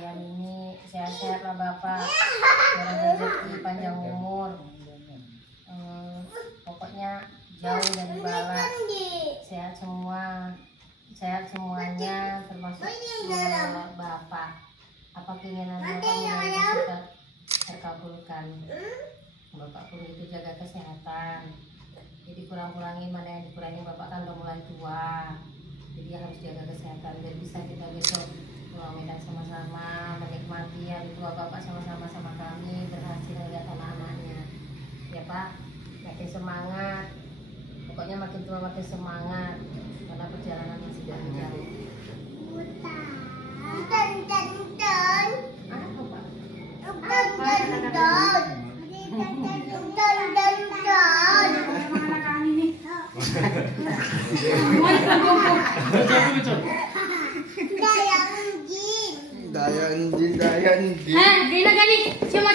ayam ini sehat-sehat lah Bapak, biar rezeki panjang umur. Pokoknya jauh dari bala, sehat semua, sehat semuanya termasuk Bapak. Apa keinginan Bapak yang bisa terkabulkan. Bapak pun itu jaga kesehatan. Jadi kurang-kurangin mana yang dikurangi, Bapak kan udah mulai tua. Jadi harus jaga kesehatan biar bisa kita besok pulang Medan sama-sama menikmati hari tua Bapak sama-sama sama kami, berhasil melihat anak-anaknya. Ya Pak, makin semangat. Pokoknya makin tua makin semangat karena perjalanan masih jauh. Dayan Jin. Dina gani, siapa